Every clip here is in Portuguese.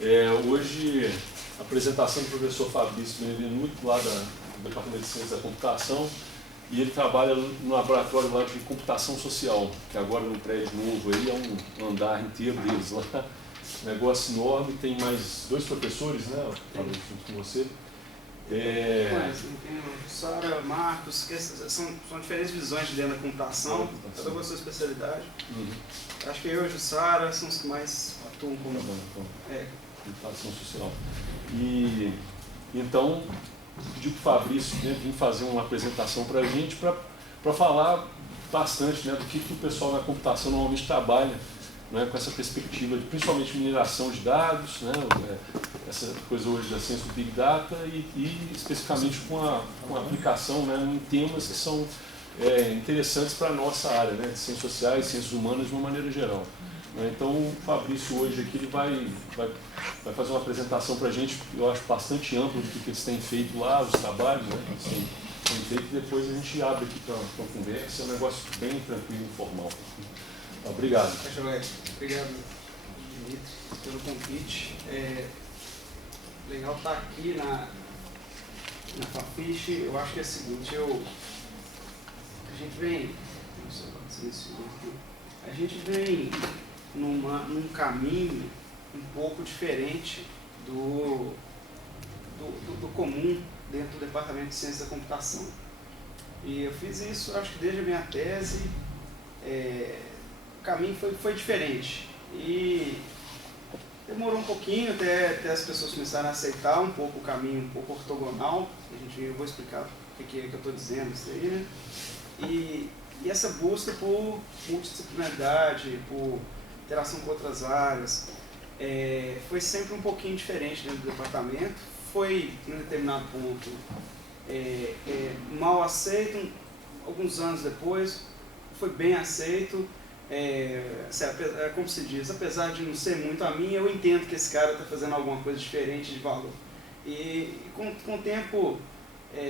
Hoje, a apresentação do professor Fabrício Benvenuto, lá do Departamento de Ciência da Computação, e ele trabalha no laboratório lá de computação social, que agora no prédio novo aí é um andar inteiro deles lá. Negócio enorme, tem mais 2 professores, né, Fabrício, junto com você. Tem Sara, Marcos, que são diferentes visões de dentro da computação, cada um com a sua especialidade. Acho que eu e a Jussara são os que mais atuam como computação social. E então, pedi para o Fabrício vir fazer uma apresentação para a gente, para falar bastante, né, do que o pessoal na computação normalmente trabalha, né, com essa perspectiva de principalmente mineração de dados, né, essa coisa hoje da ciência do Big Data e especificamente com a aplicação, né, em temas que são interessantes para a nossa área, né, de ciências sociais, ciências humanas de uma maneira geral. Então o Fabrício hoje aqui ele vai fazer uma apresentação para a gente, eu acho bastante ampla do que eles têm feito lá, os trabalhos, né, que eles têm feito, e depois a gente abre aqui para uma conversa, é um negócio bem tranquilo e informal. Obrigado. Obrigado, Dimitri, pelo convite. Legal estar aqui na Fafiche. Eu acho que é o seguinte, a gente vem num caminho um pouco diferente do comum dentro do Departamento de Ciência da Computação. E eu fiz isso, acho que desde a minha tese, o caminho foi diferente. E demorou um pouquinho até as pessoas começarem a aceitar um pouco o caminho um pouco ortogonal. Eu vou explicar o que eu estou dizendo isso aí, né? E essa busca por multidisciplinaridade, por interação com outras áreas, foi sempre um pouquinho diferente dentro do departamento. Foi, em um determinado ponto, mal aceito, alguns anos depois, foi bem aceito. Como se diz, apesar de não ser muito a minha, eu entendo que esse cara está fazendo alguma coisa diferente de valor. E com o tempo,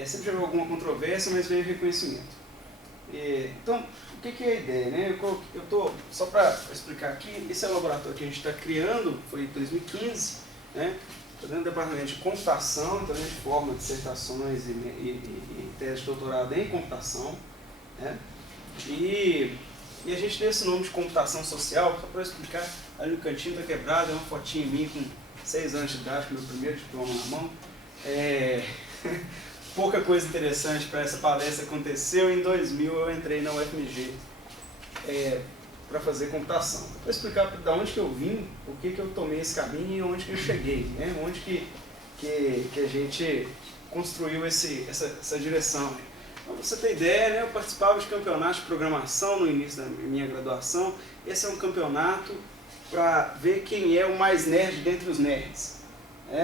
sempre gerou alguma controvérsia, mas veio reconhecimento. Então, o que é a ideia, né? Eu estou, só para explicar aqui, esse é o laboratório que a gente está criando, foi em 2015, né? Estou dentro do departamento de computação, então a gente forma dissertações e tese de doutorado em computação, né? E a gente tem esse nome de computação social, só para explicar, ali no cantinho da quebrada, é uma fotinha minha com 6 anos de idade, com meu primeiro diploma na mão. Pouca coisa interessante para essa palestra aconteceu. Em 2000 eu entrei na UFMG para fazer computação. Para explicar de onde que eu vim, por que eu tomei esse caminho e onde que eu cheguei, né? Onde que a gente construiu essa direção. Para você ter ideia, né, eu participava de campeonatos de programação no início da minha graduação. Esse é um campeonato para ver quem é o mais nerd dentre os nerds,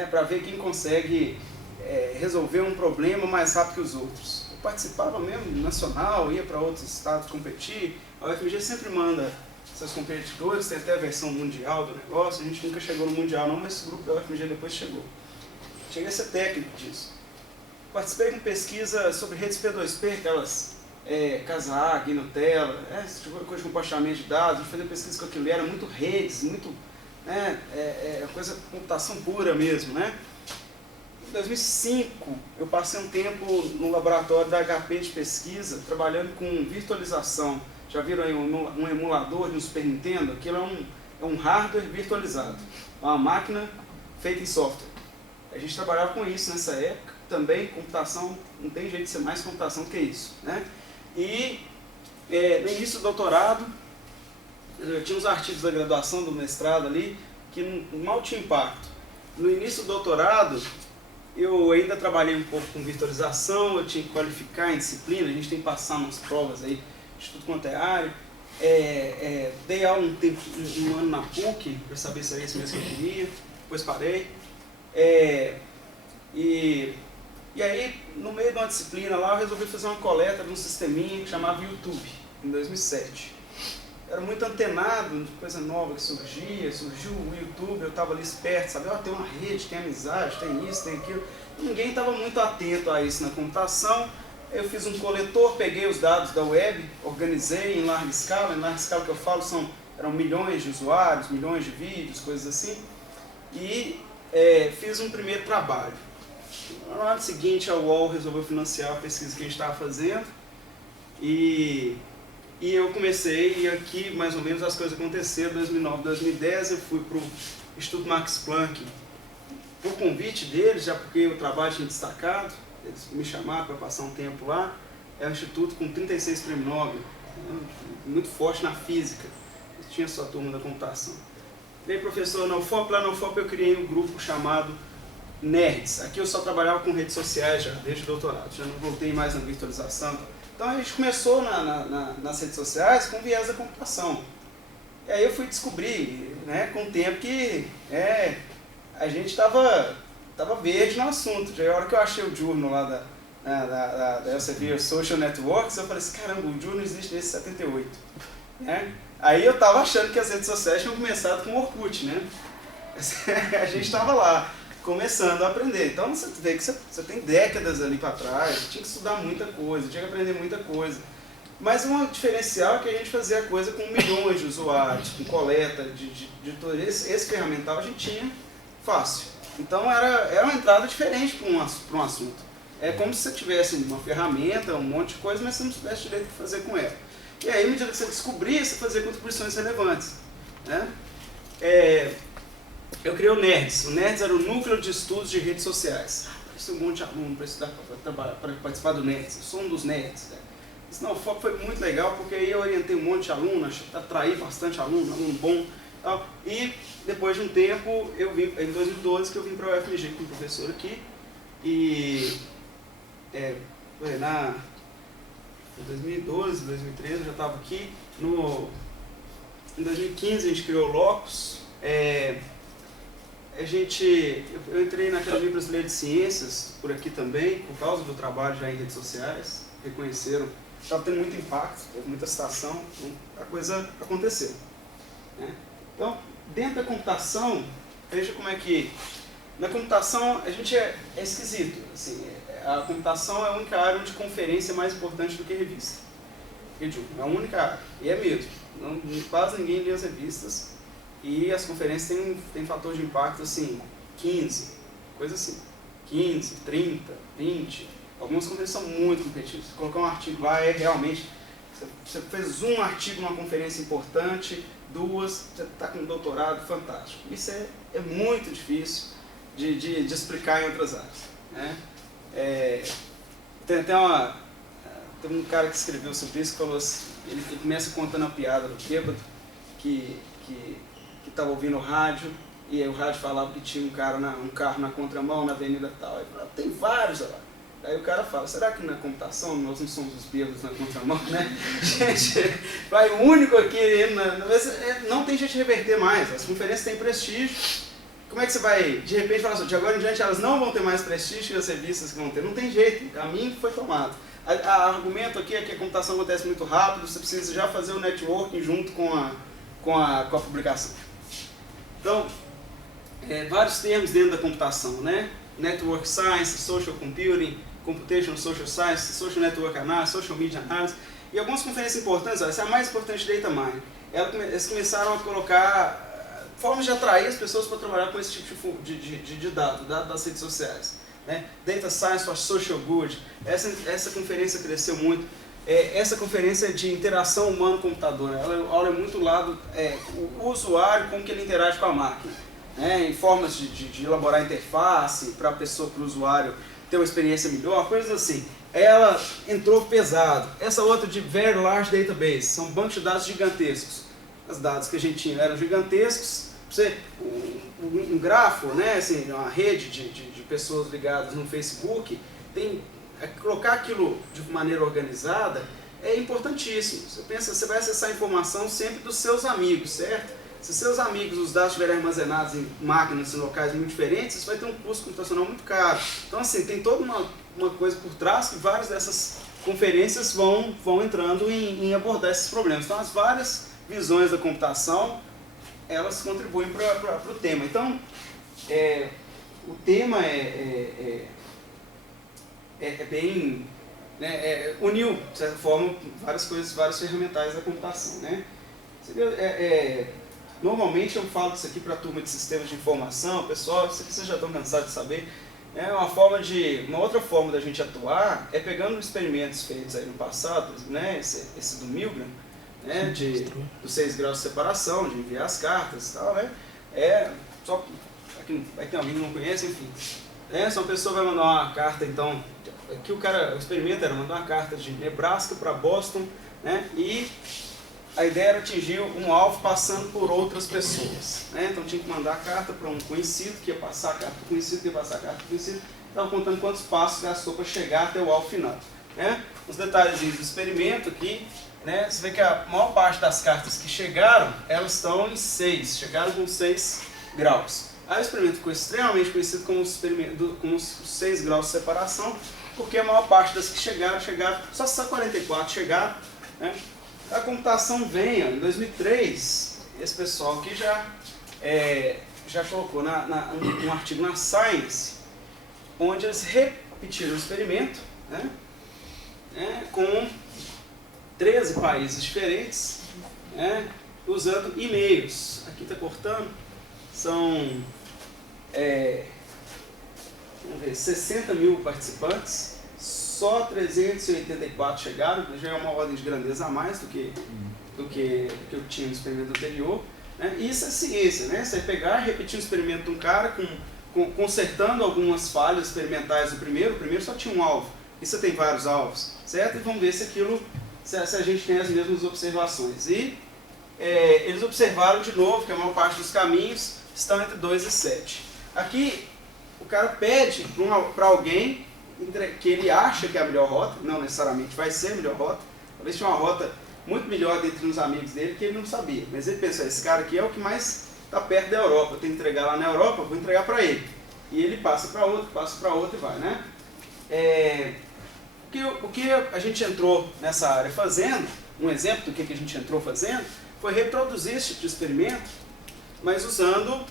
para ver quem consegue resolver um problema mais rápido que os outros. Eu participava mesmo, nacional, ia para outros estados competir. A UFMG sempre manda seus competidores, tem até a versão mundial do negócio. A gente nunca chegou no mundial não, mas esse grupo da UFMG depois chegou. Cheguei a ser técnico disso. Participei de pesquisa sobre redes P2P, aquelas Casa-Água, Nutella, esse tipo de coisa de compartilhamento de dados. A gente fazia pesquisa com aquilo, era muito redes, muito coisa computação pura mesmo, né? Em 2005, eu passei um tempo no laboratório da HP de pesquisa, trabalhando com virtualização. Já viram aí um emulador de um Super Nintendo? Aquilo é um hardware virtualizado, uma máquina feita em software. A gente trabalhava com isso nessa época. Também computação, não tem jeito de ser mais computação do que isso, né? E no início do doutorado, eu tinha uns artigos da graduação, do mestrado ali, que mal tinha impacto. No início do doutorado, eu ainda trabalhei um pouco com virtualização, eu tinha que qualificar em disciplina, a gente tem que passar umas provas aí de tudo quanto é área. Dei aula um ano na PUC, para saber se era isso mesmo que eu queria, depois parei. E aí, no meio de uma disciplina lá, eu resolvi fazer uma coleta de um sisteminha que chamava YouTube, em 2007. Era muito antenado, coisa nova que surgiu o YouTube, eu estava ali esperto, sabe? Tem uma rede, tem amizade, tem isso, tem aquilo. Ninguém estava muito atento a isso na computação. Eu fiz um coletor, peguei os dados da web, organizei em larga escala que eu falo eram milhões de usuários, milhões de vídeos, coisas assim. e fiz um primeiro trabalho. No ano seguinte, a UOL resolveu financiar a pesquisa que a gente estava fazendo e eu comecei, e aqui mais ou menos as coisas aconteceram. Em 2009, 2010 eu fui para o Instituto Max Planck por convite deles, já porque o trabalho tinha destacado, eles me chamaram para passar um tempo lá. É um instituto com 36 prêmios Nobel, muito forte na física, tinha sua turma da computação. Veio professor na UFOP, lá na UFOP eu criei um grupo chamado Nerds. Aqui eu só trabalhava com redes sociais já, desde o doutorado, já não voltei mais na virtualização. Então a gente começou nas redes sociais com viés da computação. E aí eu fui descobrir, né, com o tempo que a gente estava verde no assunto. Já a hora que eu achei o journal lá da Elsevier Social Networks, eu falei assim, caramba, o journal existe desde 78. Né? Aí eu estava achando que as redes sociais tinham começado com o Orkut, né? A gente estava lá, começando a aprender. Então você vê que você tem décadas ali para trás, tinha que estudar muita coisa, tinha que aprender muita coisa. Mas um diferencial é que a gente fazia a coisa com milhões de usuários, com coleta de todo esse ferramental a gente tinha fácil. Então era uma entrada diferente para um assunto. É como se você tivesse uma ferramenta, um monte de coisa, mas você não soubesse direito o que fazer com ela. E aí, à medida que você descobria, você fazia contribuições relevantes. Né? Eu criei o Nerds. O Nerds era o Núcleo de Estudos de Redes Sociais. Apareceu um monte de aluno para participar do Nerds. Eu sou um dos Nerds. Né? Isso, não, o foco foi muito legal, porque aí eu orientei um monte de aluno, atraí bastante aluno bom. Tal. E depois de um tempo, eu vim, em 2012, que eu vim para o UFMG com um professor aqui. E foi em 2012, 2013, eu já estava aqui. Em 2015 a gente criou o Locus. Eu entrei na Academia Brasileira de Ciências, por aqui também, por causa do trabalho já em redes sociais. Reconheceram, estava tendo muito impacto, teve muita citação, então a coisa aconteceu. Né? Então, dentro da computação, veja como é que... Na computação, a gente é esquisito. Assim, a computação é a única área onde conferência é mais importante do que revista. É a única área. E é mesmo. Quase ninguém lê as revistas. E as conferências têm fator de impacto, assim, 15. Coisa assim. 15, 30, 20. Algumas conferências são muito competitivas. Se colocar um artigo lá, realmente... Você fez um artigo numa conferência importante, 2, você está com um doutorado fantástico. Isso é muito difícil de explicar em outras áreas. Né? Tem um cara que escreveu sobre isso que falou assim, ele começa contando a piada do bêbado que estava ouvindo o rádio e aí o rádio falava que tinha um carro na contramão na avenida tal. Ele falou, tem vários lá. Aí o cara fala, será que na computação nós não somos os bêbados na contramão, né? Gente, vai o único aqui, não tem jeito de reverter mais, as conferências têm prestígio. Como é que você vai, de repente, falar assim, de agora em diante elas não vão ter mais prestígio que as revistas que vão ter? Não tem jeito, o caminho foi tomado. O argumento aqui é que a computação acontece muito rápido, você precisa já fazer o networking junto com a publicação. Então, vários termos dentro da computação, né? Network Science, Social Computing, Computational Social Science, Social Network Analysis, Social Media Analysis. E algumas conferências importantes, essa é a mais importante, Data Mining. Eles começaram a colocar formas de atrair as pessoas para trabalhar com esse tipo de dado das redes sociais. Né? Data Science for Social Good. Essa conferência cresceu muito. Essa conferência de interação humano-computador, ela olha muito o lado, o usuário, como que ele interage com a máquina. Né? Em formas de elaborar interface para a pessoa, para o usuário ter uma experiência melhor, coisas assim. Ela entrou pesado. Essa outra de Very Large Database, são bancos de dados gigantescos. Os dados que a gente tinha eram gigantescos. Um grafo, né, assim, uma rede de pessoas ligadas no Facebook, colocar aquilo de maneira organizada é importantíssimo. Você pensa, você vai acessar a informação sempre dos seus amigos, certo? Se seus amigos, os dados estiverem armazenados em máquinas em locais muito diferentes, isso vai ter um custo computacional muito caro. Então, assim, tem toda uma coisa por trás que várias dessas conferências vão entrando em abordar esses problemas. Então, as várias visões da computação, elas contribuem para o tema. Então, o tema é bem... Né, uniu, de certa forma, várias coisas, vários ferramentais da computação. Né? Normalmente eu falo isso aqui para a turma de sistemas de informação, pessoal, isso aqui vocês já estão cansados de saber. Uma outra forma da gente atuar é pegando experimentos feitos aí no passado, né, esse do Milgram, né, dos 6 graus de separação, de enviar as cartas e tal, né, só que tem alguém que não conhece, enfim. Se uma pessoa vai mandar uma carta, então, aqui o experimento era mandar uma carta de Nebraska para Boston, né, e a ideia era atingir um alvo passando por outras pessoas, né? Então tinha que mandar a carta para um conhecido, que ia passar a carta para o conhecido, que ia passar a carta para o conhecido. Estava contando quantos passos gastou para chegar até o alvo final, né? Os detalhes do experimento aqui, né? Você vê que a maior parte das cartas que chegaram, elas estão em 6, chegaram com 6 graus. Aí o experimento ficou extremamente conhecido como os 6 graus de separação, porque a maior parte das que chegaram, só 44 chegaram, né? A computação vem, em 2003, esse pessoal aqui já colocou um artigo na Science, onde eles repetiram o experimento, né, com 13 países diferentes, né, usando e-mails. Aqui está cortando, são 60 mil participantes. Só 384 chegaram, já é uma ordem de grandeza a mais do que eu tinha no experimento anterior. Né? Isso é ciência, né? Você pegar e repetir um experimento de um cara consertando algumas falhas experimentais do primeiro. O primeiro só tinha um alvo, e você tem vários alvos, certo? E vamos ver se a gente tem as mesmas observações. E eles observaram de novo que a maior parte dos caminhos estão entre 2 e 7. Aqui o cara pede para alguém que ele acha que é a melhor rota, não necessariamente vai ser a melhor rota, talvez tinha uma rota muito melhor dentre uns amigos dele que ele não sabia, mas ele pensou, esse cara aqui é o que mais está perto da Europa, eu tenho que entregar lá na Europa, vou entregar para ele. E ele passa para outro e vai, né? O que a gente entrou nessa área fazendo, um exemplo do que a gente entrou fazendo, foi reproduzir esse tipo de experimento, mas usando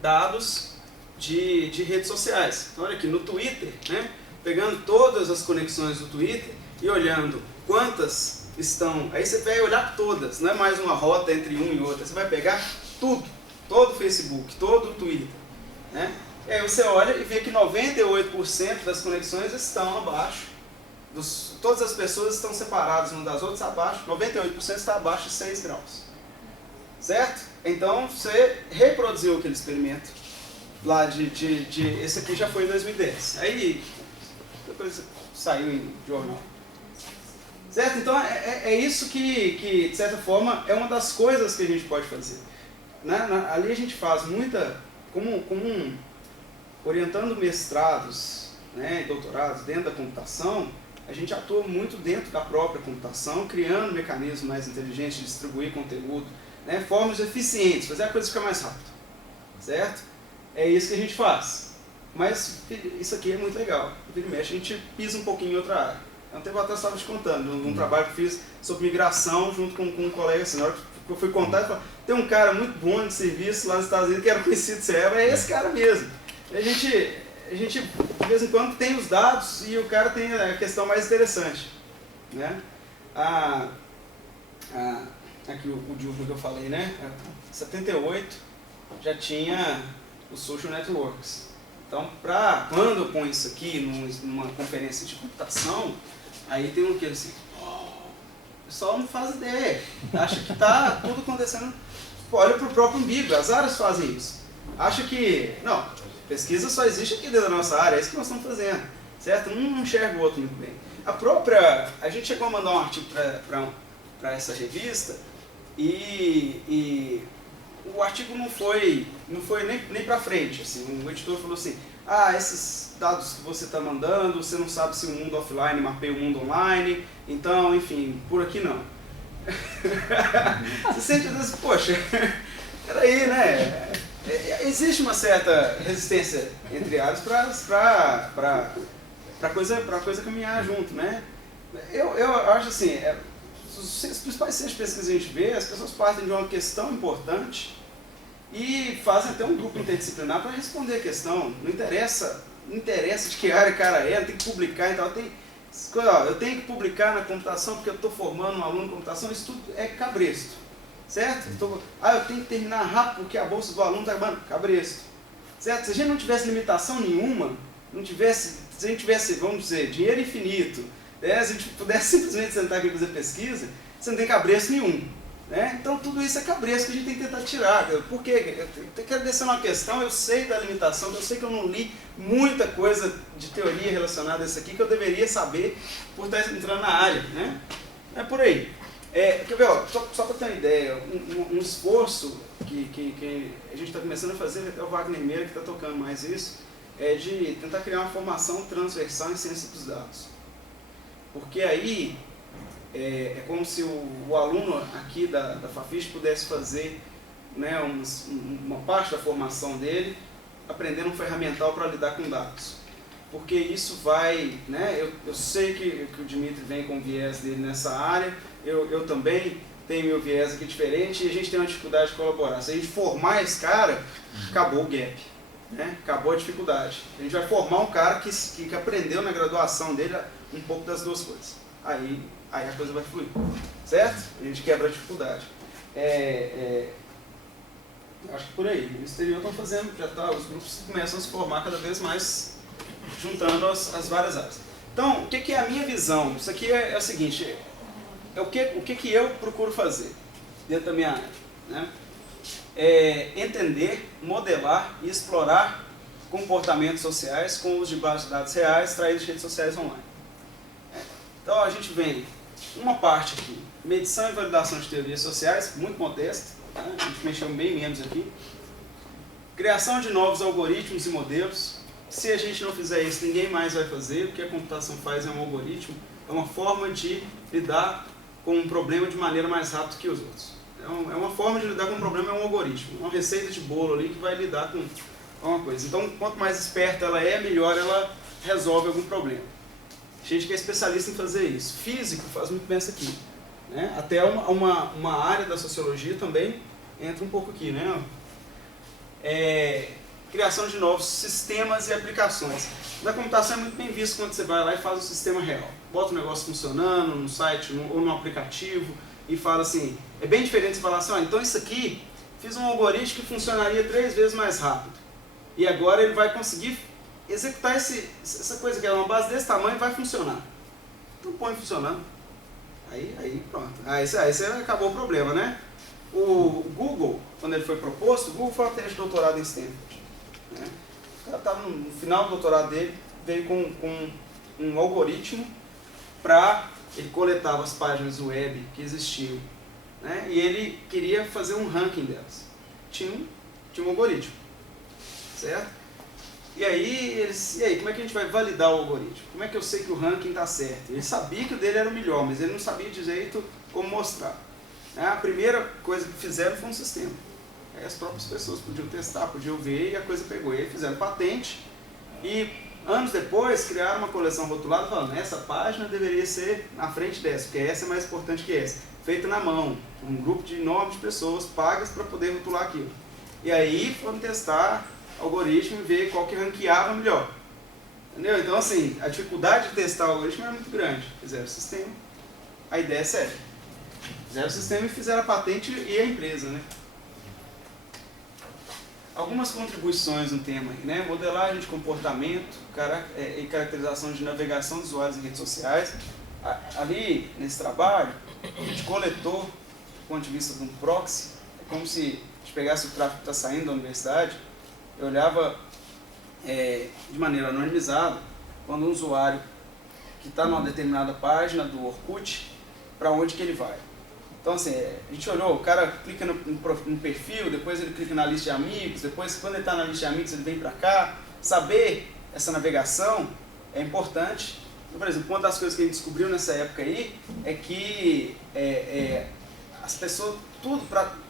dados de redes sociais. Então, olha aqui, no Twitter, né, pegando todas as conexões do Twitter e olhando quantas estão... Aí você vai olhar todas, não é mais uma rota entre um e outro. Você vai pegar tudo, todo o Facebook, todo o Twitter. Né? E aí você olha e vê que 98% das conexões estão abaixo. Todas as pessoas estão separadas umas das outras abaixo. 98% está abaixo de 6 graus. Certo? Então, você reproduziu aquele experimento lá esse aqui já foi em 2010. Aí, depois saiu em jornal. Certo? Então, é isso que, de certa forma, é uma das coisas que a gente pode fazer. Ali a gente faz muita... orientando mestrados, né, e doutorados dentro da computação, a gente atua muito dentro da própria computação, criando mecanismos mais inteligentes de distribuir conteúdo, né, formas eficientes, fazer a coisa ficar mais rápido. Certo? É isso que a gente faz. Mas isso aqui é muito legal. Vira e mexe, a gente pisa um pouquinho em outra área. Um tempo atrás eu estava te contando, um trabalho que fiz sobre migração junto com um colega. Assim, na hora que eu fui contar, ele falou, tem um cara muito bom de serviço lá nos Estados Unidos que era conhecido, é esse cara mesmo. A gente, de vez em quando, tem os dados e o cara tem a questão mais interessante. Né? Aqui o Dilma que eu falei, né? 78 já tinha os social networks. Então, quando eu ponho isso aqui numa conferência de computação, aí tem um que assim, o pessoal não faz ideia, acha que está tudo acontecendo, olha para o próprio umbigo, as áreas fazem isso. Acha que, não, pesquisa só existe aqui dentro da nossa área, é isso que nós estamos fazendo, certo? Um enxerga o outro muito bem. A gente chegou a mandar um artigo para essa revista e o artigo não foi nem para frente. Assim, o editor falou assim, esses dados que você está mandando, você não sabe se o mundo offline mapeia o mundo online, então, enfim, por aqui não. Você sente às vezes, poxa, peraí, né? Existe uma certa resistência entre áreas para a coisa caminhar junto, né? Eu acho assim, os principais centros de pesquisa que a gente vê, as pessoas partem de uma questão importante e fazem até um grupo interdisciplinar para responder a questão. Não interessa de que área o cara é, tem que publicar e tal. Eu tenho que publicar na computação porque eu estou formando um aluno em computação, isso tudo é cabresto. certo? Eu tenho que terminar rápido porque a bolsa do aluno está acabando, cabresto, certo? Se a gente não tivesse limitação nenhuma, se a gente tivesse, vamos dizer, dinheiro infinito, né? Se a gente pudesse simplesmente sentar aqui e fazer pesquisa, você não tem cabresto nenhum. Né? Então tudo isso é cabresto que a gente tem que tentar tirar. Por quê? Eu quero descer uma questão, eu sei da limitação, eu sei que eu não li muita coisa de teoria relacionada a isso aqui que eu deveria saber por estar entrando na área. Né? É por aí. Quer ver, ó, só para ter uma ideia, um esforço que a gente está começando a fazer, até o Wagner Meira que está tocando mais isso, é de tentar criar uma formação transversal em ciência dos dados. Porque aí é como se o aluno aqui da Fafiche pudesse fazer, né, uma parte da formação dele aprendendo um ferramental para lidar com dados. Porque isso vai, né, eu sei que o Dimitri vem com o viés dele nessa área, eu também tenho meu viés aqui diferente e a gente tem uma dificuldade de colaborar. Se a gente formar esse cara, acabou o gap, né? Acabou a dificuldade. A gente vai formar um cara que aprendeu na graduação dele um pouco das duas coisas. Aí a coisa vai fluir, certo? A gente quebra a dificuldade. Acho que por aí. No exterior estão fazendo, os grupos começam a se formar cada vez mais, juntando as várias áreas. Então, o que é a minha visão? Isso aqui é o seguinte, o que eu procuro fazer dentro da minha área, né? Entender, modelar e explorar comportamentos sociais com os de bases de dados reais extraídos de redes sociais online. Então a gente vem uma parte aqui, medição e validação de teorias sociais, muito modesto, tá? A gente mexeu bem menos aqui. Criação de novos algoritmos e modelos. Se a gente não fizer isso, ninguém mais vai fazer. O que a computação faz é um algoritmo, é uma forma de lidar com um problema de maneira mais rápida que os outros. É uma forma de lidar com um problema, é um algoritmo, uma receita de bolo ali que vai lidar com uma coisa. Então, quanto mais esperta ela é, melhor ela resolve algum problema. Gente que é especialista em fazer isso. Físico faz muito bem isso aqui. Né? Até uma área da sociologia também entra um pouco aqui. Né? Criação de novos sistemas e aplicações. Na computação é muito bem visto quando você vai lá e faz o sistema real. Bota o negócio funcionando no site ou no aplicativo e fala assim, é bem diferente você falar assim, então isso aqui, fiz um algoritmo que funcionaria 3 vezes mais rápido. E agora ele vai conseguir executar essa coisa que é uma base desse tamanho e vai funcionar. Então põe funcionando. Aí pronto. Aí você acabou o problema, né? O Google, quando ele foi proposto, o Google foi uma tese de doutorado em Stanford. Né? O cara estava no final do doutorado dele, veio com um algoritmo para... Ele coletava as páginas web que existiam, né? E ele queria fazer um ranking delas. Tinha um algoritmo, certo? E aí, como é que a gente vai validar o algoritmo? Como é que eu sei que o ranking está certo? Ele sabia que o dele era o melhor, mas ele não sabia de jeito como mostrar. A primeira coisa que fizeram foi um sistema. Aí as próprias pessoas podiam testar, podiam ver e a coisa pegou. E aí fizeram patente e anos depois criaram uma coleção rotulada falando essa página deveria ser na frente dessa, porque essa é mais importante que essa. Feita na mão, um grupo de enorme de pessoas pagas para poder rotular aquilo. E aí foram testar algoritmo e ver qual que ranqueava melhor. Entendeu? Então assim, a dificuldade de testar o algoritmo era muito grande. Fizeram o sistema, a ideia é séria. Fizeram o sistema e fizeram a patente e a empresa, né? Algumas contribuições no tema, né? Modelagem de comportamento e caracterização de navegação de usuários em redes sociais. Ali, nesse trabalho, a gente coletou, do ponto de vista de um proxy, é como se a gente pegasse o tráfego que está saindo da universidade, eu olhava de maneira anonimizada, quando um usuário que está numa determinada página do Orkut, para onde que ele vai. Então assim, a gente olhou, o cara clica no perfil, depois ele clica na lista de amigos, depois quando ele está na lista de amigos ele vem para cá. Saber essa navegação é importante. Então, por exemplo, uma das coisas que a gente descobriu nessa época aí é que as pessoas, não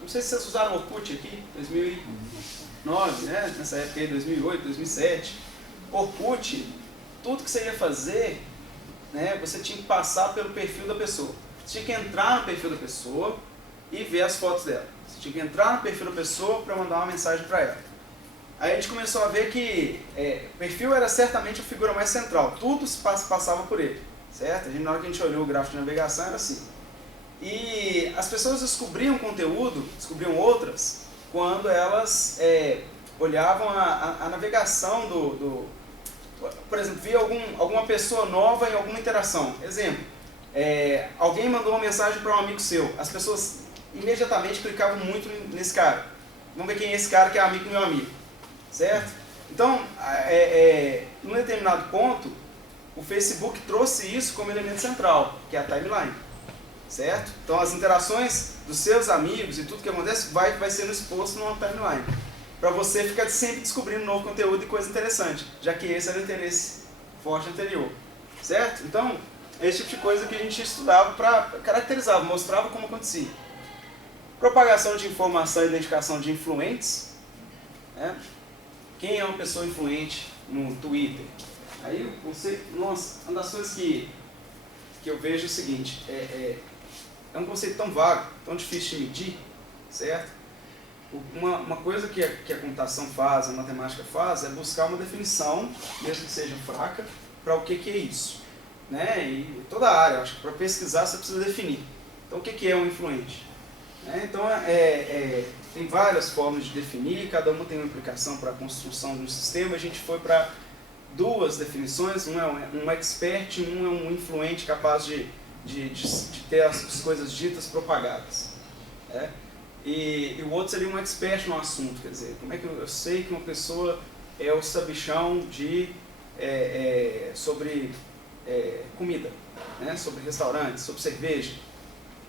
sei se vocês usaram o Orkut aqui, 2009, né? Nessa época aí, 2008, 2007. Orkut, tudo que você ia fazer, né, você tinha que passar pelo perfil da pessoa. Você tinha que entrar no perfil da pessoa e ver as fotos dela. Você tinha que entrar no perfil da pessoa para mandar uma mensagem para ela. Aí a gente começou a ver que o perfil era certamente a figura mais central. Tudo se passava por ele, certo? Na hora que a gente olhou o gráfico de navegação era assim. E as pessoas descobriam conteúdo, descobriam outras, quando elas olhavam a navegação por exemplo, via alguma pessoa nova em alguma interação. Exemplo, alguém mandou uma mensagem para um amigo seu, as pessoas imediatamente clicavam muito nesse cara. Vamos ver quem é esse cara que é amigo do meu amigo, certo? Então, num determinado ponto, o Facebook trouxe isso como elemento central, que é a timeline, certo? Então, as interações dos seus amigos e tudo que acontece vai sendo exposto numa timeline, para você ficar sempre descobrindo novo conteúdo e coisa interessante, já que esse era o interesse forte anterior, certo? Então, esse tipo de coisa que a gente estudava para caracterizar, mostrava como acontecia. Propagação de informação e identificação de influentes, né? Quem é uma pessoa influente no Twitter? Aí você, nossa, uma das coisas que eu vejo é o seguinte, é um conceito tão vago, tão difícil de medir, certo? Uma coisa que a computação faz, a matemática faz, é buscar uma definição, mesmo que seja fraca, para o que é isso, né? E toda a área, acho que para pesquisar você precisa definir. Então o que é um influente? Então tem várias formas de definir, cada uma tem uma implicação para a construção de um sistema. A gente foi para duas definições, um é um expert e um é um influente capaz de ter as coisas ditas propagadas. E o outro seria um expert no assunto, quer dizer, como é que eu sei que uma pessoa é o sabichão sobre comida, né? Sobre restaurantes, sobre cerveja,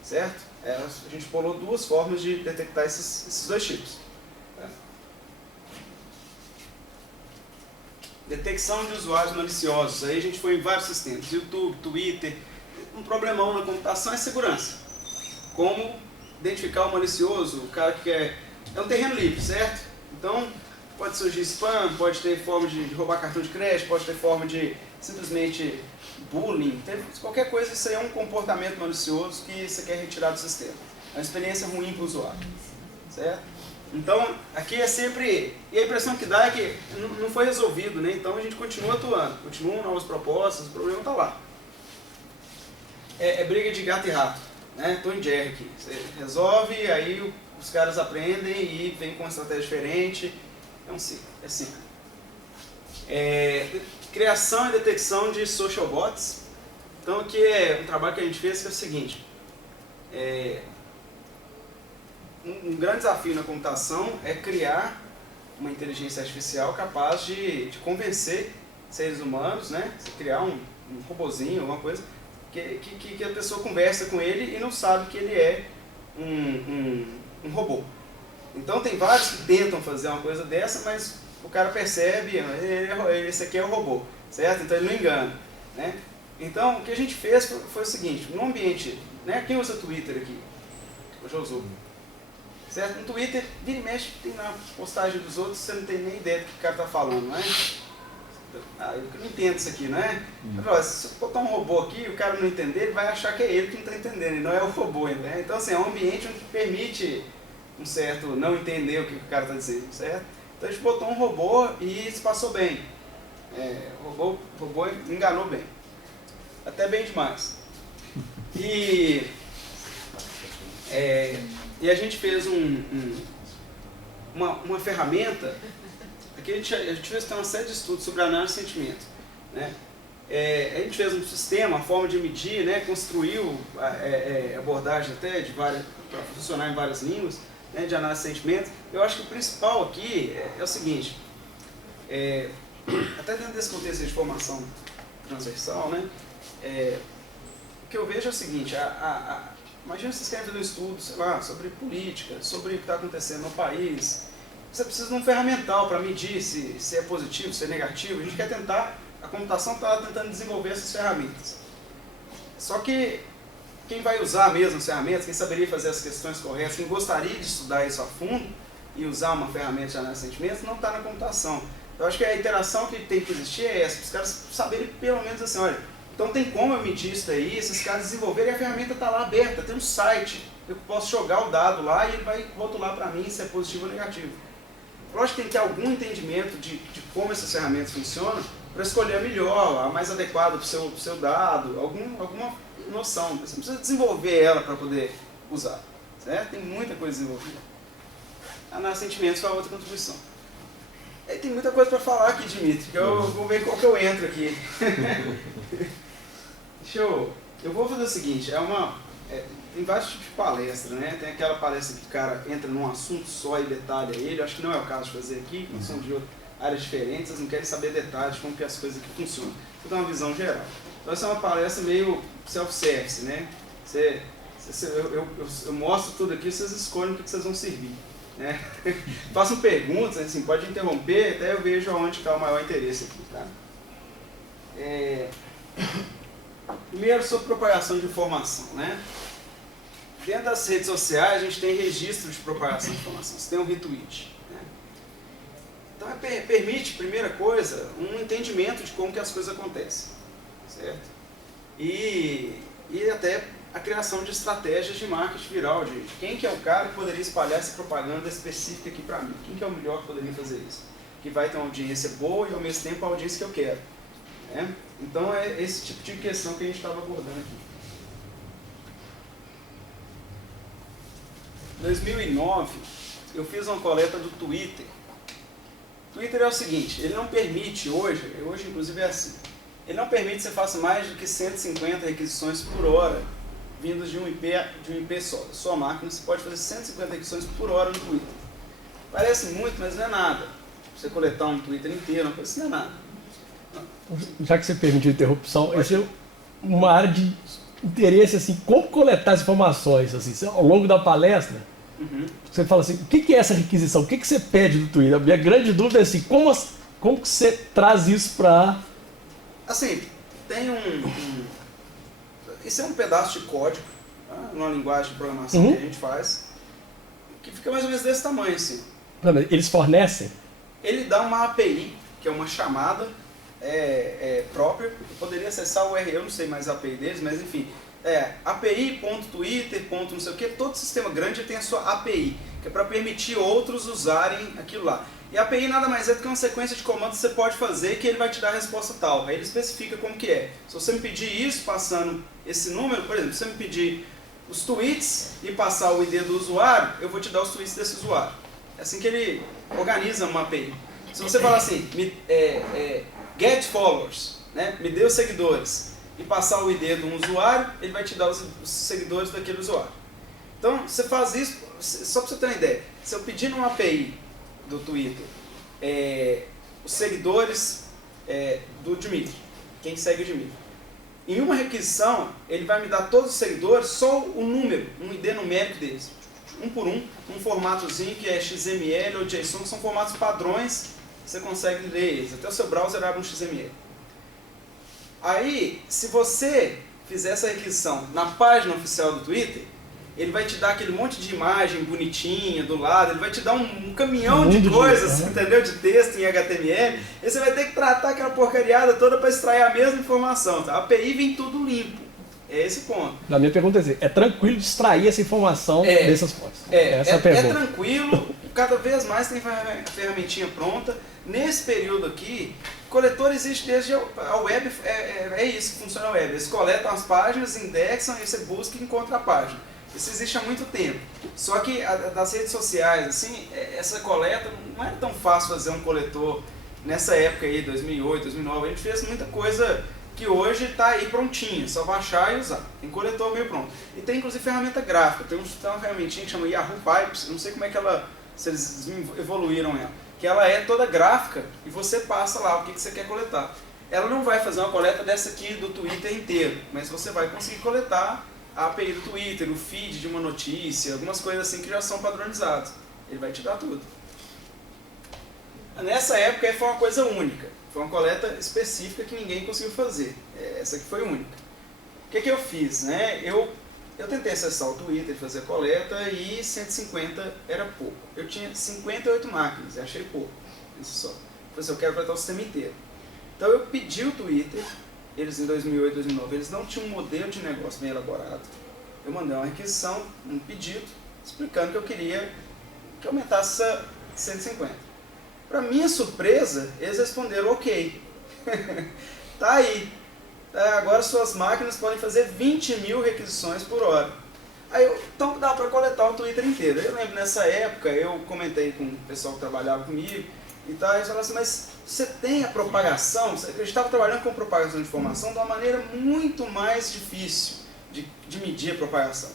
certo? A gente bolou duas formas de detectar esses dois tipos. Detecção de usuários maliciosos. Aí a gente foi em vários sistemas, YouTube, Twitter. Um problemão na computação é segurança. Como identificar o malicioso, o cara que quer... É um terreno livre, certo? Então, pode surgir spam, pode ter forma de roubar cartão de crédito, pode ter forma de simplesmente bullying, qualquer coisa. Isso aí é um comportamento malicioso que você quer retirar do sistema. É uma experiência ruim para o usuário, certo? Então, aqui é sempre... E a impressão que dá é que não foi resolvido, né? Então a gente continua atuando, continuam novas propostas, o problema está lá. É briga de gato e rato, né? Tom e Jerry aqui. Você resolve, aí os caras aprendem e vêm com uma estratégia diferente. É um ciclo, é ciclo. Criação e detecção de social bots. Então aqui é um trabalho que a gente fez que é o seguinte. Um grande desafio na computação é criar uma inteligência artificial capaz de convencer seres humanos, né? Você criar um robozinho, alguma coisa, que a pessoa conversa com ele e não sabe que ele é um robô. Então tem vários que tentam fazer uma coisa dessa, mas o cara percebe, esse aqui é o robô, certo? Então ele não engana, né? Então o que a gente fez foi o seguinte, no ambiente, né? Quem usa Twitter aqui? Hoje eu uso. Certo? No Twitter, vira e mexe, tem na postagem dos outros, você não tem nem ideia do que o cara está falando, não é? Eu não entendo isso aqui, não é? Se eu botar um robô aqui e o cara não entender, ele vai achar que é ele que não está entendendo, e não é o robô, né? Então, assim, é um ambiente onde permite um certo não entender o que o cara está dizendo, certo? Então a gente botou um robô e se passou bem. O robô enganou bem. Até bem demais. E a gente fez uma ferramenta. Aqui a gente fez uma série de estudos sobre análise de sentimento, né? A gente fez um sistema, uma forma de medir, né? Construiu abordagem até para funcionar em várias línguas, né? De análise de sentimento. Eu acho que o principal aqui é o seguinte, até dentro desse contexto de formação transversal, né? O que eu vejo é o seguinte, imagina vocês querem fazer um estudo, sei lá, sobre política, sobre o que está acontecendo no país. Você precisa de um ferramental para medir se é positivo, se é negativo. A gente quer a computação está tentando desenvolver essas ferramentas. Só que quem vai usar mesmo as ferramentas, quem saberia fazer as questões corretas, quem gostaria de estudar isso a fundo e usar uma ferramenta de análise de sentimentos, não está na computação. Eu acho que a interação que tem que existir é essa, para os caras saberem pelo menos assim, olha, então tem como eu medir isso daí, esses caras desenvolverem, e a ferramenta está lá aberta, tem um site, eu posso jogar o dado lá e ele vai rotular para mim se é positivo ou negativo. Lógico que tem que ter algum entendimento de como essas ferramentas funcionam para escolher a melhor, a mais adequada para o seu dado, alguma noção, você não precisa desenvolver ela para poder usar, certo? Tem muita coisa desenvolvida. Análise de sentimentos foi a outra contribuição. E tem muita coisa para falar aqui, Dimitri, que eu vou ver qual que eu entro aqui. Eu vou fazer o seguinte, tem vários tipos de palestra, né? Tem aquela palestra que o cara entra num assunto só e detalha ele, eu acho que não é o caso de fazer aqui, que são de áreas diferentes, vocês não querem saber detalhes, como que as coisas aqui funcionam. Vou dar uma visão geral. Então essa é uma palestra meio self-service, né? Eu mostro tudo aqui, vocês escolhem o que vocês vão servir. Né? Façam perguntas, assim, pode interromper, até eu vejo aonde está o maior interesse aqui. Tá? Primeiro, sobre propagação de informação. Né? Dentro das redes sociais, a gente tem registro de propagação de informação, você tem um retweet. Né? Então, permite, primeira coisa, um entendimento de como que as coisas acontecem. Certo? E até a criação de estratégias de marketing viral, de quem que é o cara que poderia espalhar essa propaganda específica aqui para mim, quem que é o melhor que poderia fazer isso, que vai ter uma audiência boa e ao mesmo tempo a audiência que eu quero. Né? Então é esse tipo de questão que a gente estava abordando aqui. Em 2009, eu fiz uma coleta do Twitter. O Twitter é o seguinte, ele não permite hoje inclusive é assim, ele não permite que você faça mais do que 150 requisições por hora vindos de um IP só. Da sua máquina, você pode fazer 150 requisições por hora no Twitter. Parece muito, mas não é nada. Você coletar um Twitter inteiro, uma coisa assim, não é nada. Já que você permitiu interrupção, essa é uma área de interesse, assim, como coletar as informações, assim, ao longo da palestra, você fala assim, o que é essa requisição? O que você pede do Twitter? A minha grande dúvida é assim, como que você traz isso para... Assim, tem isso é um pedaço de código, tá? Uma linguagem de programação que a gente faz, que fica mais ou menos desse tamanho, assim. Não, mas eles fornecem? Ele dá uma API, que é uma chamada própria. Eu poderia acessar o URL, eu não sei mais a API deles, mas enfim. API.twitter, não sei o que, todo sistema grande tem a sua API, que é para permitir outros usarem aquilo lá. E a API nada mais é do que uma sequência de comandos que você pode fazer que ele vai te dar a resposta tal. Aí ele especifica como que é. Se você me pedir isso passando esse número, por exemplo, se você me pedir os tweets e passar o ID do usuário, eu vou te dar os tweets desse usuário. É assim que ele organiza uma API. Se você falar assim, get followers, né? Me dê os seguidores, e passar o ID de um usuário, ele vai te dar os seguidores daquele usuário. Então, você faz isso, só para você ter uma ideia, se eu pedir numa API do Twitter, os seguidores do Dimitri, quem segue o Dimitri. Em uma requisição, ele vai me dar todos os seguidores, só o número, um ID numérico deles. Um por um formatozinho que é XML ou JSON, que são formatos padrões, você consegue ler eles. Até o seu browser abre um XML. Aí, se você fizer essa requisição na página oficial do Twitter, ele vai te dar aquele monte de imagem bonitinha do lado, ele vai te dar um caminhão de coisas, entendeu? De texto em HTML, e você vai ter que tratar aquela porcariada toda para extrair a mesma informação. Tá? A API vem tudo limpo. É esse ponto. Na minha pergunta é assim, é tranquilo de extrair essa informação dessas fontes? Essa é a pergunta. É tranquilo, cada vez mais tem ferramentinha pronta. Nesse período aqui, coletor existe desde a web, é isso que funciona a web. Eles coletam as páginas, indexam, e você busca e encontra a página. Isso existe há muito tempo. Só que das redes sociais, assim, essa coleta não era tão fácil fazer um coletor nessa época aí, 2008, 2009. A gente fez muita coisa que hoje está aí prontinha, só baixar e usar. Tem coletor meio pronto. E tem inclusive ferramenta gráfica. Tem uma ferramentinha que chama Yahoo Pipes, eu não sei como é que se eles evoluíram ela. Que ela é toda gráfica e você passa lá o que você quer coletar. Ela não vai fazer uma coleta dessa aqui do Twitter inteiro, mas você vai conseguir coletar a API do Twitter, o feed de uma notícia, algumas coisas assim que já são padronizadas. Ele vai te dar tudo. Nessa época foi uma coisa única. Foi uma coleta específica que ninguém conseguiu fazer. Essa aqui foi única. O que eu fiz? Né? Eu tentei acessar o Twitter, fazer a coleta e 150 era pouco. Eu tinha 58 máquinas, eu achei pouco. Isso só. Eu falei assim, eu quero coletar o sistema inteiro. Então eu pedi o Twitter, eles em 2008, 2009, eles não tinham um modelo de negócio bem elaborado. Eu mandei uma requisição, um pedido, explicando que eu queria que aumentasse essa 150. Para minha surpresa, eles responderam ok. Tá aí. agora suas máquinas podem fazer 20 mil requisições por hora. Então dá para coletar o Twitter inteiro. Eu lembro nessa época, eu comentei com o pessoal que trabalhava comigo e tal, eles falaram assim, mas você tem a propagação, a gente estava trabalhando com propagação de informação de uma maneira muito mais difícil de medir a propagação.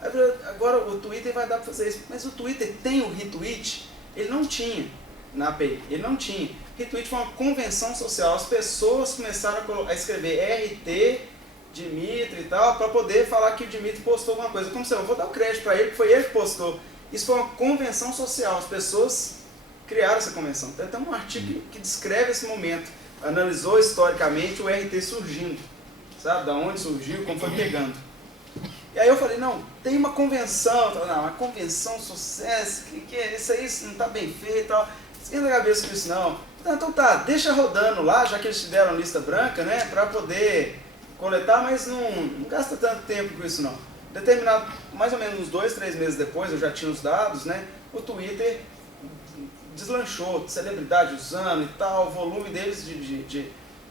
Aí, agora o Twitter vai dar para fazer isso, mas o Twitter tem o retweet? Ele não tinha na API, ele não tinha. Retweet foi uma convenção social, as pessoas começaram a escrever RT, Dimitri e tal, para poder falar que o Dimitri postou alguma coisa. Como se eu vou dar o crédito para ele, que foi ele que postou. Isso foi uma convenção social, as pessoas criaram essa convenção. Então tem um artigo que descreve esse momento, analisou historicamente o RT surgindo, sabe, da onde surgiu, como foi pegando. E aí eu falei, não, tem uma convenção, não, uma convenção sucesso, que isso aí não está bem feito e tal. Esquenta a cabeça com isso não. Então tá, deixa rodando lá, já que eles te deram lista branca, né, para poder coletar, mas não gasta tanto tempo com isso não. Determinado, mais ou menos uns 2, 3 meses depois, eu já tinha os dados, né, o Twitter deslanchou, celebridade usando e tal, o volume deles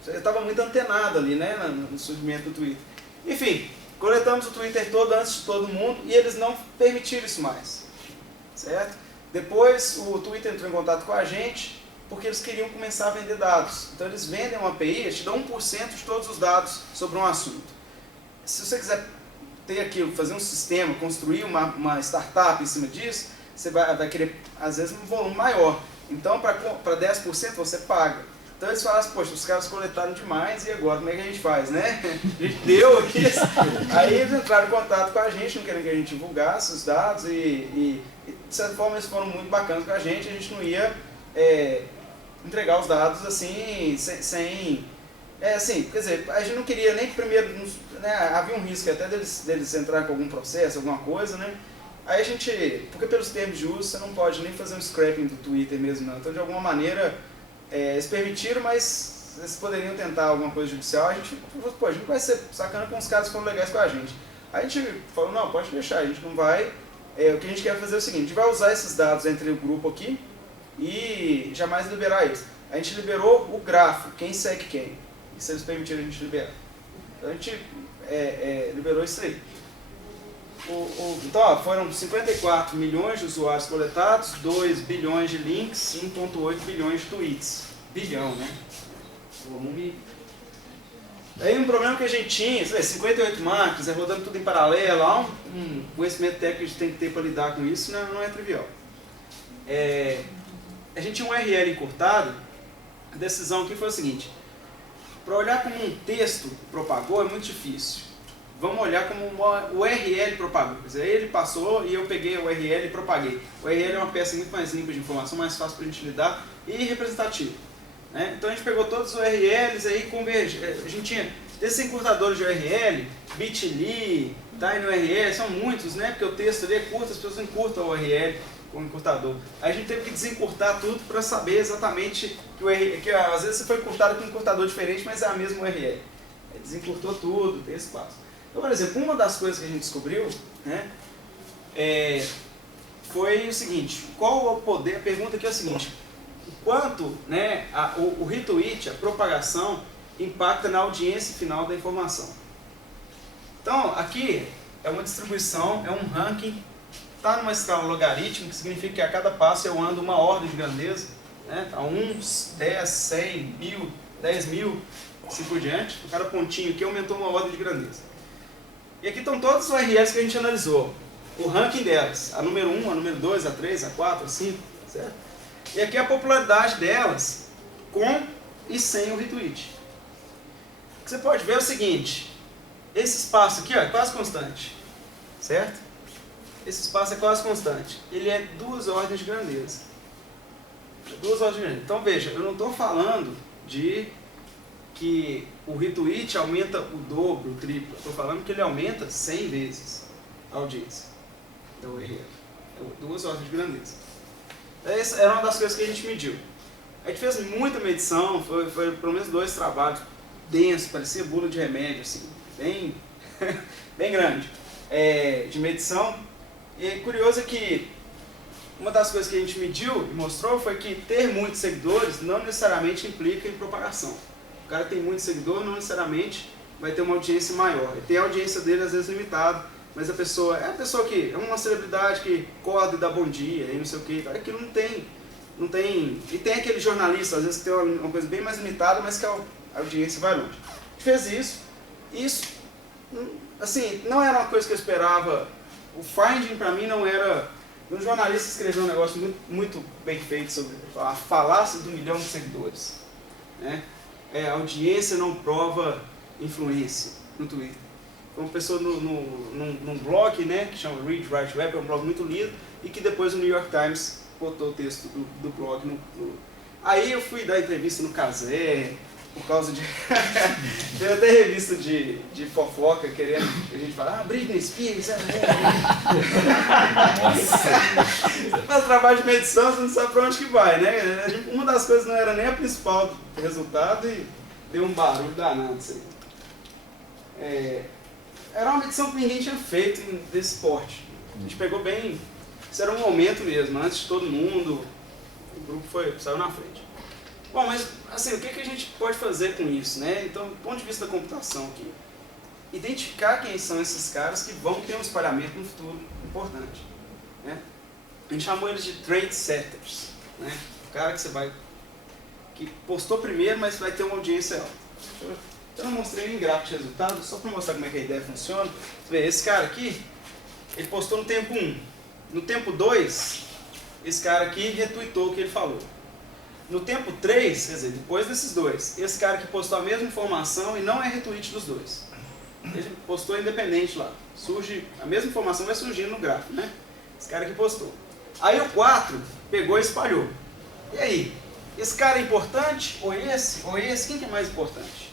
eu estava muito antenado ali, né, no surgimento do Twitter. Enfim, coletamos o Twitter todo antes de todo mundo e eles não permitiram isso mais, certo? Depois o Twitter entrou em contato com a gente porque eles queriam começar a vender dados. Então eles vendem uma API, eles te dão 1% de todos os dados sobre um assunto. Se você quiser ter aquilo, fazer um sistema, construir uma startup em cima disso, você vai querer, às vezes, um volume maior. Então, para 10% você paga. Então eles falaram assim, poxa, os caras coletaram demais e agora como é que a gente faz, né? A gente deu isso. Aí eles entraram em contato com a gente, não querendo que a gente divulgasse os dados e de certa forma eles foram muito bacanas com a gente não ia entregar os dados assim, assim, quer dizer, a gente não queria nem que primeiro, né, havia um risco até deles entrar com algum processo, alguma coisa, né? Aí a gente, porque pelos termos de uso você não pode nem fazer um scraping do Twitter mesmo não, então de alguma maneira eles permitiram, mas eles poderiam tentar alguma coisa judicial, a gente falou, pô, a gente não vai ser sacana com os caras que foram legais com a gente. Aí a gente falou, não, pode deixar, a gente não vai, o que a gente quer fazer é o seguinte, a gente vai usar esses dados entre o grupo aqui e jamais liberar eles. A gente liberou o grafo, quem segue quem, e se eles permitirem a gente liberar. Então a gente liberou isso aí. Então, ó, foram 54 milhões de usuários coletados, 2 bilhões de links, 1,8 bilhões de tweets. Bilhão, né? Volume. Aí um problema que a gente tinha, 58 máquinas, rodando tudo em paralelo, há um conhecimento técnico que a gente tem que ter para lidar com isso, não é trivial. A gente tinha um URL encurtado, a decisão aqui foi o seguinte, para olhar como um texto propagou é muito difícil. Vamos olhar como o URL propagou. Quer dizer, ele passou e eu peguei o URL e propaguei. O URL é uma peça muito mais limpa de informação, mais fácil para a gente lidar e representativa. Né? Então a gente pegou todos os URLs aí converge. A gente tinha desses encurtadores de URL, bit.ly, TinyURL, são muitos, né? Porque o texto ali é curto, as pessoas encurtam o URL com o encurtador. Aí a gente teve que desencurtar tudo para saber exatamente que às vezes você foi encurtado com um encurtador diferente, mas é a mesma URL. Aí desencurtou tudo, tem espaço. Então, por exemplo, uma das coisas que a gente descobriu, né, foi o seguinte, qual é o poder, a pergunta aqui é o seguinte, o quanto, né, o retweet, a propagação, impacta na audiência final da informação. Então, aqui é uma distribuição, é um ranking, está numa escala logarítmica, que significa que a cada passo eu ando uma ordem de grandeza, né, tá 1, 10, 100, 1000, 10 mil, assim por diante, cada pontinho aqui aumentou uma ordem de grandeza. E aqui estão todas as URLs que a gente analisou, o ranking delas, a número 1, a número 2, a 3, a 4, a 5, certo? E aqui a popularidade delas com e sem o retweet. O que você pode ver é o seguinte, esse espaço aqui ó, é quase constante, certo? Esse espaço é quase constante, ele é 2 ordens de grandeza. 2 ordens de grandeza. Então veja, eu não estou falando de que o retweet aumenta o dobro, o triplo. Estou falando que ele aumenta 100 vezes a audiência. Então, 2 ordens de grandeza. Essa era uma das coisas que a gente mediu. A gente fez muita medição, foi pelo menos 2 trabalhos densos, parecia bula de remédio, assim, bem, bem grande, de medição. E curioso é que uma das coisas que a gente mediu e mostrou foi que ter muitos seguidores não necessariamente implica em propagação. O cara que tem muito seguidor não necessariamente vai ter uma audiência maior. E tem a audiência dele às vezes limitada, mas a pessoa que é uma celebridade que acorda e dá bom dia e não sei o que, aquilo não tem. E tem aquele jornalista, às vezes, que tem uma coisa bem mais limitada, mas que a audiência vai longe. A gente fez isso, assim, não era uma coisa que eu esperava. O finding para mim não era. Um jornalista escreveu um negócio muito bem feito sobre a falácia do 1 milhão de seguidores. Né? A audiência não prova influência no Twitter. Uma pessoa num blog, né, que chama Read Write Web, é um blog muito lido, e que depois o New York Times botou o texto do blog Aí eu fui dar entrevista no Cazé, por causa de... Tem até revista de fofoca querendo que a gente fale, Britney Spears, Você faz trabalho de medição, você não sabe pra onde que vai, né? Uma das coisas não era nem a principal do resultado e deu um barulho danado isso aí. Era uma medição que ninguém tinha feito desse porte. A gente pegou bem... Isso era um momento mesmo, antes de todo mundo, o grupo saiu na frente. Bom, mas assim, o que a gente pode fazer com isso, né? Então, do ponto de vista da computação aqui, identificar quem são esses caras que vão ter um espalhamento no futuro importante. Né? A gente chamou eles de trade setters, né? O cara que postou primeiro, mas vai ter uma audiência alta. Eu não mostrei um gráfico de resultados, só para mostrar como é que a ideia funciona. Você vê, esse cara aqui, ele postou no tempo 1. No tempo 2, esse cara aqui retweetou o que ele falou. No tempo 3, quer dizer, depois desses dois, esse cara que postou a mesma informação e não é retweet dos dois. Ele postou independente lá. A mesma informação vai surgindo no gráfico, né? Esse cara que postou. Aí o 4 pegou e espalhou. E aí? Esse cara é importante? Ou esse? Ou esse? Quem que é mais importante?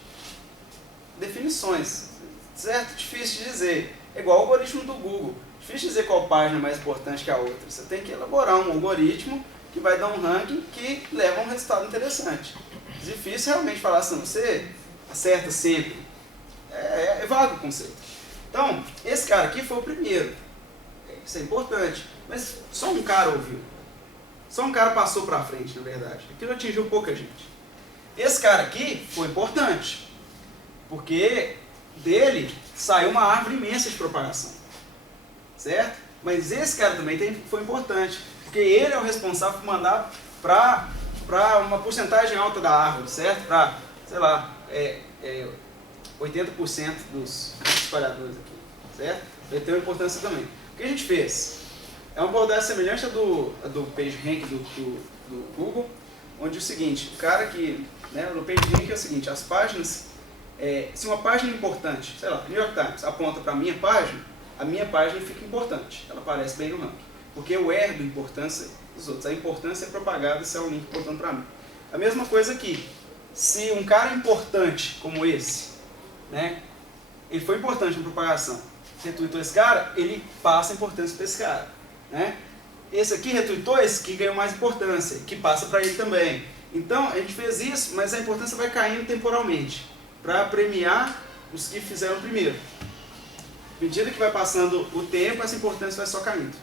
Definições. Certo? Difícil de dizer. É igual o algoritmo do Google. Difícil dizer qual página é mais importante que a outra. Você tem que elaborar um algoritmo que vai dar um ranking que leva a um resultado interessante. Difícil realmente falar assim, você acerta sempre. É vago o conceito. Então, esse cara aqui foi o primeiro. Isso é importante. Mas só um cara ouviu. Só um cara passou para frente, na verdade. Aquilo atingiu pouca gente. Esse cara aqui foi importante. Porque dele saiu uma árvore imensa de propagação. Certo? Mas esse cara também foi importante, porque ele é o responsável por mandar para uma porcentagem alta da árvore, certo? Para, sei lá, 80% dos espalhadores aqui, certo? Ele tem uma importância também. O que a gente fez? É uma abordagem semelhante à do PageRank do Google, onde é o seguinte, o cara que, né, no PageRank é o seguinte, as páginas, se uma página importante, sei lá, New York Times aponta para a minha página fica importante, ela aparece bem no ranking, porque eu herdo a importância dos outros, a importância é propagada se é um link importante para mim. A mesma coisa aqui, se um cara importante como esse, né, ele foi importante na propagação, retweetou esse cara, ele passa a importância para esse cara. Né? Esse aqui retweetou, esse aqui ganhou mais importância, que passa para ele também. Então, a gente fez isso, mas a importância vai caindo temporalmente, para premiar os que fizeram primeiro. À medida que vai passando o tempo, essa importância vai só caindo.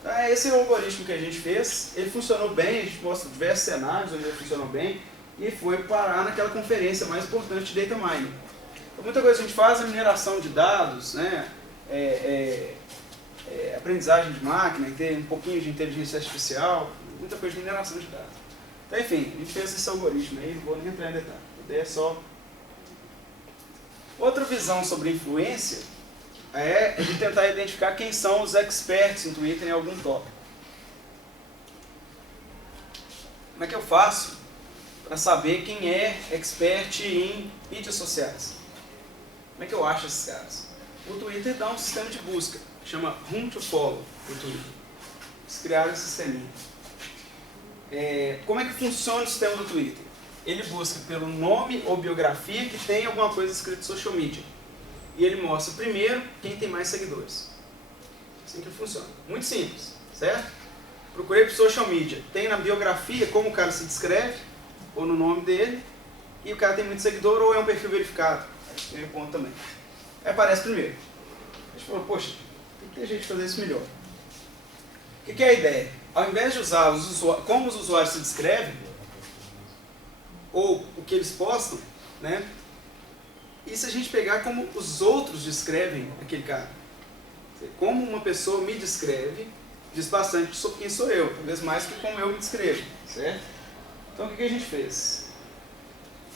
Então, esse é o algoritmo que a gente fez, ele funcionou bem, a gente mostra diversos cenários onde ele funcionou bem, e foi parar naquela conferência mais importante de Data Mining. Então, muita coisa que a gente faz é mineração de dados, né? Aprendizagem de máquina, ter um pouquinho de inteligência artificial, muita coisa de mineração de dados. Então, enfim, a gente fez esse algoritmo aí, não vou nem entrar em detalhe. A ideia é só... Outra visão sobre influência é de tentar identificar quem são os experts no Twitter em algum tópico. Como é que eu faço para saber quem é expert em mídias sociais? Como é que eu acho esses caras? O Twitter dá um sistema de busca, que chama Whom to Follow, o Twitter. Eles criaram esse sisteminha. Como é que funciona o sistema do Twitter? Ele busca pelo nome ou biografia que tem alguma coisa escrita social media. E ele mostra primeiro quem tem mais seguidores. Assim que funciona. Muito simples, certo? Procurei por social media. Tem na biografia como o cara se descreve, ou no nome dele, e o cara tem muito seguidor ou é um perfil verificado. Aí ponto também. Aí aparece primeiro. A gente falou, poxa, tem que ter jeito de fazer isso melhor. O que é a ideia? Ao invés de usar como os usuários se descrevem, ou o que eles postam, né? E se a gente pegar como os outros descrevem aquele cara? Como uma pessoa me descreve, diz bastante sobre quem sou eu, talvez mais que como eu me descrevo, certo? Então o que a gente fez?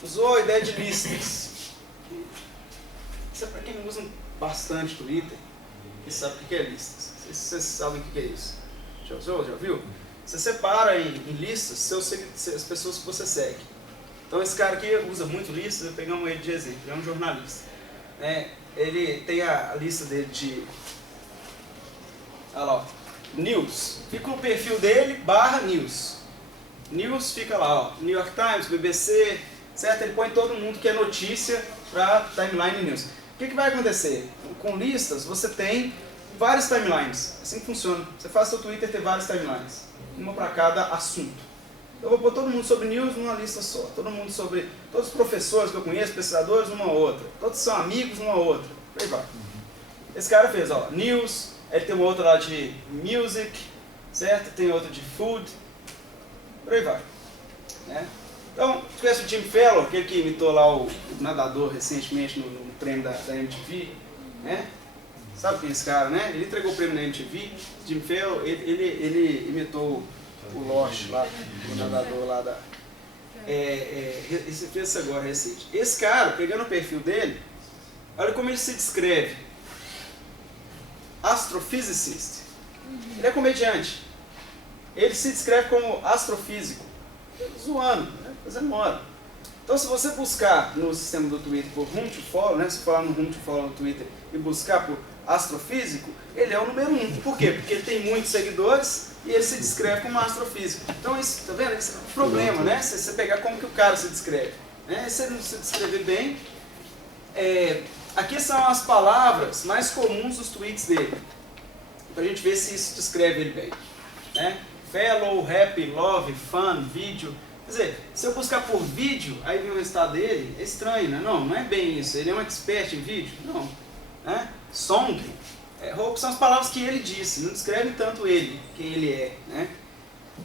Usou a ideia de listas. Isso é para quem usa bastante Twitter e sabe o que é listas. Não sei se vocês sabem o que é isso. Já usou? Já viu? Você separa em listas as pessoas que você segue. Então esse cara aqui usa muito listas, pegamos ele de exemplo, ele é um jornalista. Ele tem a lista dele de... Olha lá, ó, news. Fica o perfil dele, /news. News fica lá, ó, New York Times, BBC, certo? Ele põe todo mundo que é notícia para timeline news. O que vai acontecer? Com listas, você tem várias timelines. Assim que funciona. Você faz seu Twitter ter várias timelines. Uma para cada assunto. Eu vou pôr todo mundo sobre news numa lista só. Todo mundo sobre... Todos os professores que eu conheço, pesquisadores, numa outra. Todos são amigos, numa outra. Por aí vai. Esse cara fez, ó, news. Ele tem uma outra lá de music, certo? Tem outra de food. Por aí vai. Né? Então, você conhece o Jimmy Fallon, aquele que imitou lá o nadador recentemente no prêmio da MTV, né? Sabe quem é esse cara, né? Ele entregou o prêmio na MTV. Jimmy Fallon, ele imitou o Lost lá, o nadador lá da... Ele fez isso agora, recente. Esse cara, pegando o perfil dele, olha como ele se descreve. Astrophysicist. Ele é comediante. Ele se descreve como astrofísico. Zoando, né? Fazendo moda. Então, se você buscar no sistema do Twitter por Room to Follow, né? Se for lá no Room to Follow no Twitter e buscar por astrofísico, ele é o número 1. Por quê? Porque ele tem muitos seguidores e ele se descreve como astrofísico. Então, isso, tá vendo? Esse é um problema, né? Se você pegar como que o cara se descreve. Né? Se ele não se descrever bem... Aqui são as palavras mais comuns dos tweets dele. Pra gente ver se isso descreve ele bem. Né? Fellow, happy, love, fun, vídeo. Quer dizer, se eu buscar por vídeo, aí vem o resultado dele, é estranho, né? Não é bem isso. Ele é um expert em vídeo? Não. Né? Song, são as palavras que ele disse, não descreve tanto ele, quem ele é. Né?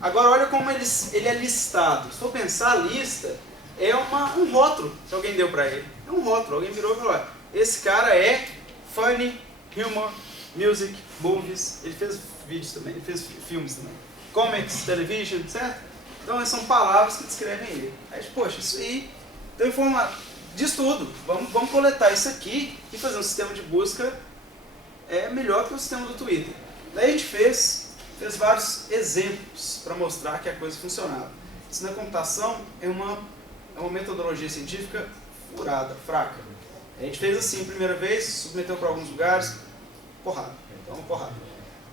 Agora olha como ele é listado. Se for pensar, a lista é um rótulo que alguém deu pra ele. É um rótulo, alguém virou e falou, esse cara é funny, humor, music, movies, ele fez vídeos também, ele fez filmes também. Comics, television, certo? Então são palavras que descrevem ele. Aí, poxa, isso aí, então diz tudo. Vamos coletar isso aqui e fazer um sistema de busca melhor que o sistema do Twitter. Daí a gente fez vários exemplos para mostrar que a coisa funcionava. Isso na computação é uma metodologia científica furada, fraca. A gente fez assim, primeira vez, submeteu para alguns lugares, porrada. Então, porrada.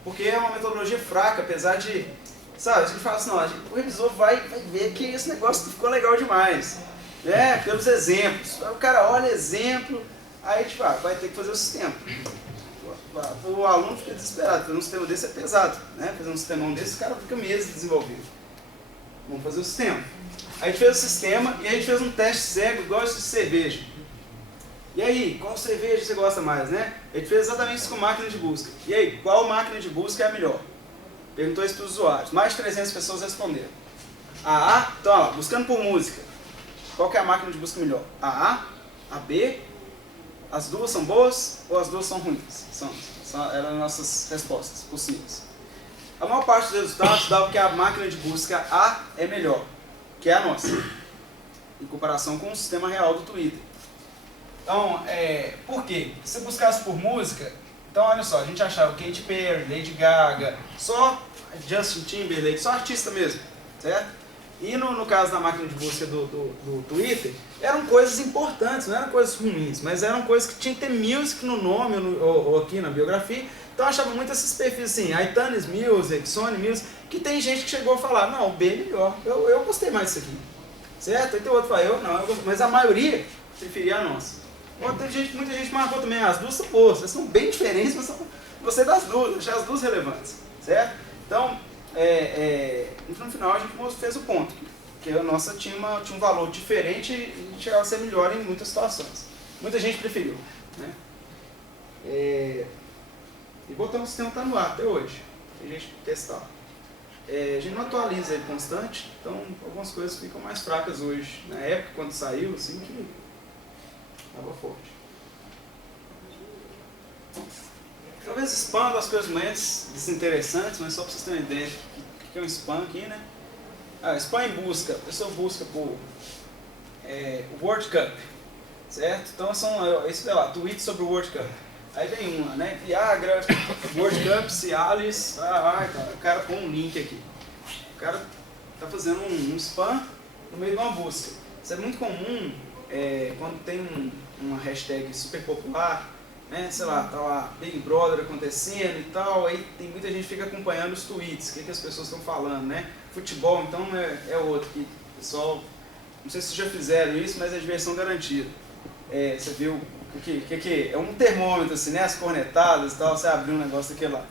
Porque é uma metodologia fraca, apesar de... Sabe, a gente fala assim, não, o revisor vai ver que esse negócio ficou legal demais. Né? Pelos exemplos. O cara olha exemplo, aí tipo, vai ter que fazer o sistema. O aluno fica desesperado, fazer um sistema desse é pesado. Né? Fazer um sistemão desse, o cara fica meses desenvolvendo. Vamos fazer o sistema. Aí a gente fez o sistema e a gente fez um teste cego igual esse de cerveja. E aí, qual cerveja você gosta mais, né? A gente fez exatamente isso com máquina de busca. E aí, qual máquina de busca é a melhor? Perguntou isso para os usuários. Mais de 300 pessoas responderam. Então, ó, buscando por música. Qual que é a máquina de busca melhor? A B, as duas são boas ou as duas são ruins? Eram as nossas respostas possíveis. A maior parte dos resultados dava que a máquina de busca A é melhor, que é a nossa, em comparação com o sistema real do Twitter. Então, por quê? Se buscasse por música, então olha só, a gente achava Katy Perry, Lady Gaga, só Justin Timberlake, só artista mesmo, certo? E no caso da máquina de busca do Twitter, eram coisas importantes, não eram coisas ruins, mas eram coisas que tinham que ter music no nome ou aqui na biografia. Então eu achava muito esses perfis assim, iTunes Music, Sony Music, que tem gente que chegou a falar, não, o B é melhor, eu gostei mais disso aqui, certo? Aí tem outro que fala, mas a maioria preferia a nossa. Muita gente marcou também, as duas são boas, elas são bem diferentes, mas gostei das duas, achei as duas relevantes, certo? Então, no final a gente fez o ponto, que a nossa tinha um valor diferente e chegava a ser melhor em muitas situações. Muita gente preferiu, né? E botamos o sistema está no ar até hoje, a gente testar. A gente não atualiza ele constante, então algumas coisas ficam mais fracas hoje. Na época, quando saiu, assim, que Tava forte. Talvez spam é uma das coisas mais desinteressantes, mas só para vocês terem uma ideia do que é um spam aqui, né? Spam em busca. A pessoa busca por World Cup, certo? Então são, sei lá, tweets sobre o World Cup. Aí vem uma, né? Viagra, World Cup, Cialis, o cara põe um link aqui. O cara tá fazendo um spam no meio de uma busca. Isso é muito comum quando tem uma hashtag super popular, né? Sei lá, tá lá Big Brother acontecendo e tal, aí tem muita gente que fica acompanhando os tweets, o que as pessoas estão falando, né? Futebol, então, é outro que o pessoal, não sei se já fizeram isso, mas é diversão garantida. Você viu o que é um termômetro, assim, né? As cornetadas e tal, você abriu um negócio daquele lá.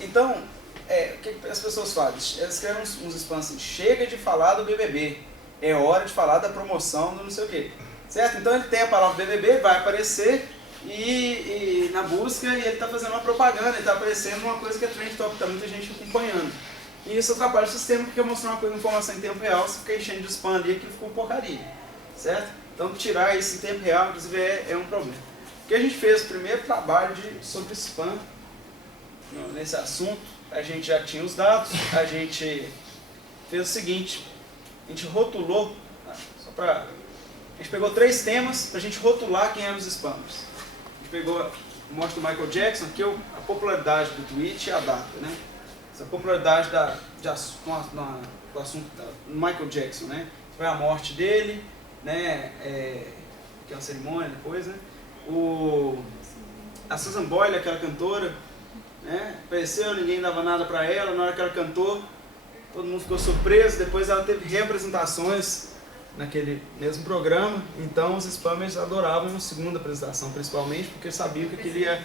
Então, o que as pessoas fazem? Elas escrevem uns spams assim, chega de falar do BBB, é hora de falar da promoção do não sei o quê. Certo? Então ele tem a palavra BBB, vai aparecer e na busca e ele está fazendo uma propaganda, ele está aparecendo uma coisa que é trend top, está muita gente acompanhando. E isso atrapalha o sistema porque quer mostrar uma informação em tempo real, se ficar enchendo de spam ali, aquilo ficou porcaria. Certo? Então tirar isso em tempo real, inclusive, é um problema. O que a gente fez, o primeiro trabalho sobre spam, nesse assunto, a gente já tinha os dados, a gente fez o seguinte, a gente rotulou, só para... A gente pegou 3 temas para a gente rotular quem eram os spammers. A gente pegou, mostra o Michael Jackson, que é a popularidade do tweet e a data, né? Essa popularidade do assunto do Michael Jackson, né? Foi a morte dele, né? Que é uma cerimônia depois, né? A Susan Boyle, aquela cantora, né? Apareceu, ninguém dava nada para ela, na hora que ela cantou, todo mundo ficou surpreso, depois ela teve representações naquele mesmo programa, então os spammers adoravam a segunda apresentação, principalmente, porque eles sabiam que aquele ia...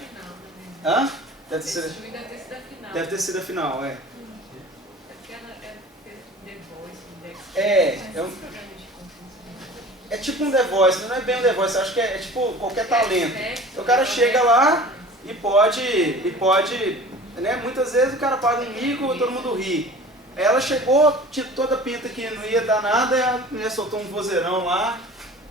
Hã? Deve ter sido a final. Deve ter sido a final, é. É tipo um The Voice, não é bem um The Voice, eu acho que é tipo qualquer talento. O cara chega lá e pode, né, muitas vezes o cara paga um mico e todo mundo ri. Ela chegou, tipo, toda pinta que não ia dar nada, ela soltou um vozeirão lá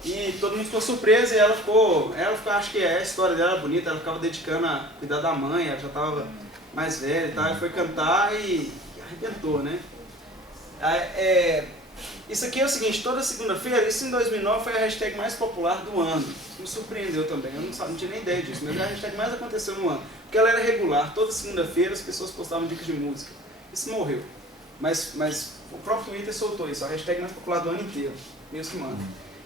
e todo mundo ficou surpreso e ela ficou, acho que a história dela era bonita, ela ficava dedicando a cuidar da mãe, ela já estava mais velha e tal, ela foi cantar e arrebentou, né? Isso aqui é o seguinte, toda segunda-feira, isso em 2009 foi a hashtag mais popular do ano, isso me surpreendeu também, eu não tinha nem ideia disso, mas a hashtag mais aconteceu no ano, porque ela era regular, toda segunda-feira as pessoas postavam dicas de música, isso morreu. Mas o próprio Twitter soltou isso, a hashtag mais popular do ano inteiro, mesmo que manda.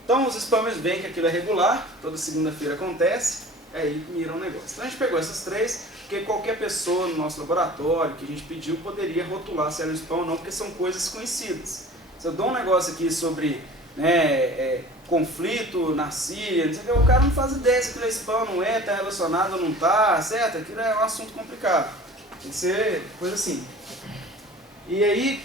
Então os spammers veem que aquilo é regular, toda segunda-feira acontece, aí miram o negócio. Então a gente pegou essas 3, porque qualquer pessoa no nosso laboratório que a gente pediu poderia rotular se era um spam ou não, porque são coisas conhecidas. Se eu dou um negócio aqui sobre conflito na Síria, não sei o que, o cara não faz ideia se aquilo é spam, não é, está relacionado ou não está, certo? Aquilo é um assunto complicado, tem que ser coisa assim. E aí,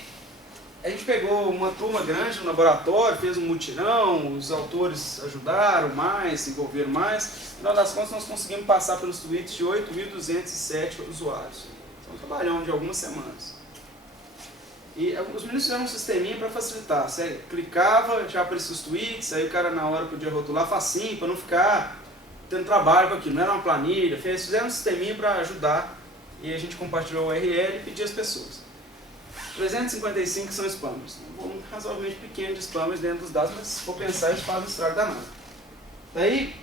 a gente pegou uma turma grande no laboratório, fez um mutirão, os autores ajudaram mais, se envolveram mais. No final das contas, nós conseguimos passar pelos tweets de 8.207 usuários. Então, um trabalhão de algumas semanas. E os meninos fizeram um sisteminha para facilitar. Você clicava, já aparecia os tweets, aí o cara na hora podia rotular facinho, para não ficar tendo trabalho com aquilo. Não era uma planilha, fizeram um sisteminha para ajudar. E a gente compartilhou o URL e pediu às pessoas. 355 são spammers. Um volume razoavelmente pequeno de spammers dentro dos dados, mas se for pensar, eles fazem um estrago danado. Daí,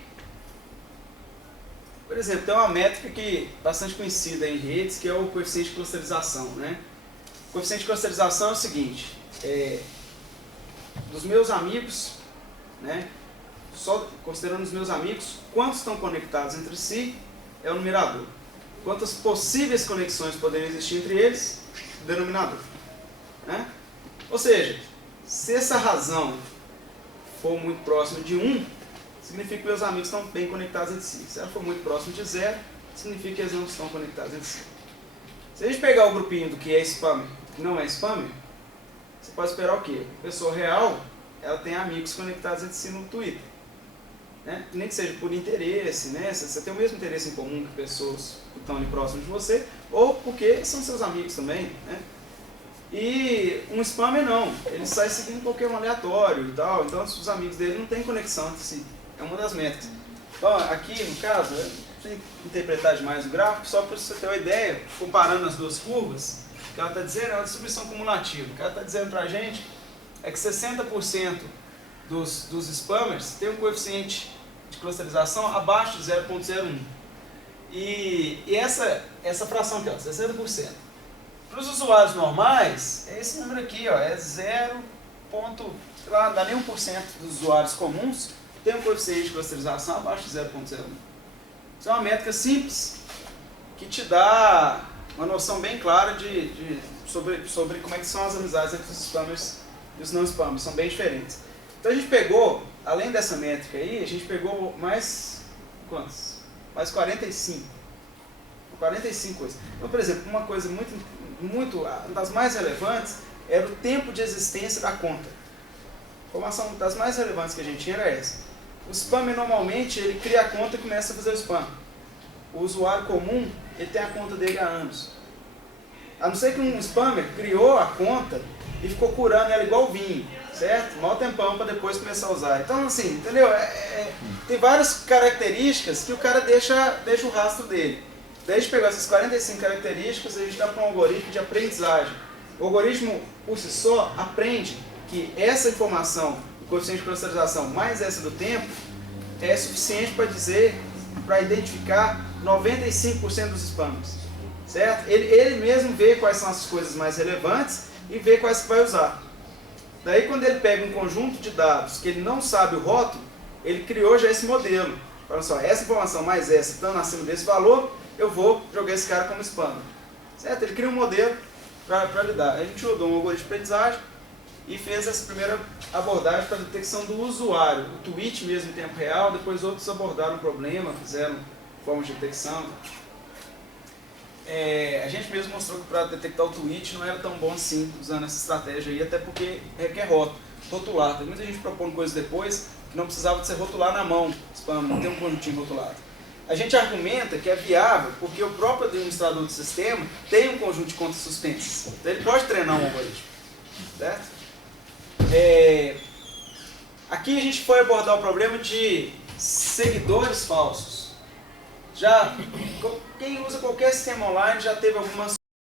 por exemplo, tem uma métrica que é bastante conhecida em redes, que é o coeficiente de clusterização, né? O coeficiente de clusterização é o seguinte, dos meus amigos, né, só considerando os meus amigos, quantos estão conectados entre si é o numerador. Quantas possíveis conexões poderiam existir entre eles, o denominador. Né? Ou seja, se essa razão for muito próxima de 1, significa que meus amigos estão bem conectados entre si. Se ela for muito próxima de 0, significa que eles não estão conectados entre si. Se a gente pegar o grupinho do que é spammer e que não é spammer, você pode esperar o quê? A pessoa real, ela tem amigos conectados entre si no Twitter. Né? Nem que seja por interesse, né? Você tem o mesmo interesse em comum que pessoas que estão ali próximas de você, ou porque são seus amigos também. Né? E um spammer não, ele sai seguindo qualquer um aleatório e tal, então os amigos dele não têm conexão entre si, é uma das métricas. Então aqui no caso, sem interpretar demais o gráfico, só para você ter uma ideia, comparando as duas curvas, o que ela está dizendo é uma distribuição cumulativa. O que ela está dizendo para a gente é que 60% dos spammers tem um coeficiente de clusterização abaixo de 0,01. E essa fração aqui, ó, 60%. Para os usuários normais, é esse número aqui, ó, é 0, sei lá, não dá nem 1% dos usuários comuns tem um coeficiente de clusterização abaixo de 0,01. Isso é uma métrica simples que te dá uma noção bem clara sobre como é que são as amizades entre os spammers e os não spammers, são bem diferentes. Então a gente pegou, além dessa métrica aí, a gente pegou mais quantos? Mais 45. 45 coisas. Então, por exemplo, uma coisa uma das mais relevantes era o tempo de existência da conta. A informação das mais relevantes que a gente tinha era essa. O spammer normalmente ele cria a conta e começa a fazer o spam. O usuário comum ele tem a conta dele há anos. A não ser que um spammer criou a conta e ficou curando ela igual vinho, certo? Mal tempão para depois começar a usar. Então, assim, entendeu? Tem várias características que o cara deixa o rastro dele. Daí a gente pegou essas 45 características e a gente dá para um algoritmo de aprendizagem. O algoritmo, por si só, aprende que essa informação, o coeficiente de clusterização mais essa do tempo, é suficiente para identificar 95% dos spammers. Certo? Ele mesmo vê quais são as coisas mais relevantes e vê quais que vai usar. Daí quando ele pega um conjunto de dados que ele não sabe o rótulo, ele criou já esse modelo. Olha só, essa informação mais essa estando acima desse valor, eu vou jogar esse cara como spammer. Certo? Ele cria um modelo para lidar. A gente rodou um algoritmo de aprendizagem e fez essa primeira abordagem para a detecção do usuário. O tweet mesmo em tempo real, depois outros abordaram o problema, fizeram formas de detecção. A gente mesmo mostrou que para detectar o tweet não era tão bom assim, usando essa estratégia aí, até porque requer rotular. Tem muita gente propondo coisas depois que não precisava de ser rotular na mão, spam, não tem um conjuntinho rotulado. A gente argumenta que é viável porque o próprio administrador do sistema tem um conjunto de contas suspensas. Então ele pode treinar um algoritmo. Certo? Aqui a gente foi abordar o problema de seguidores falsos. Quem usa qualquer sistema online já teve algumas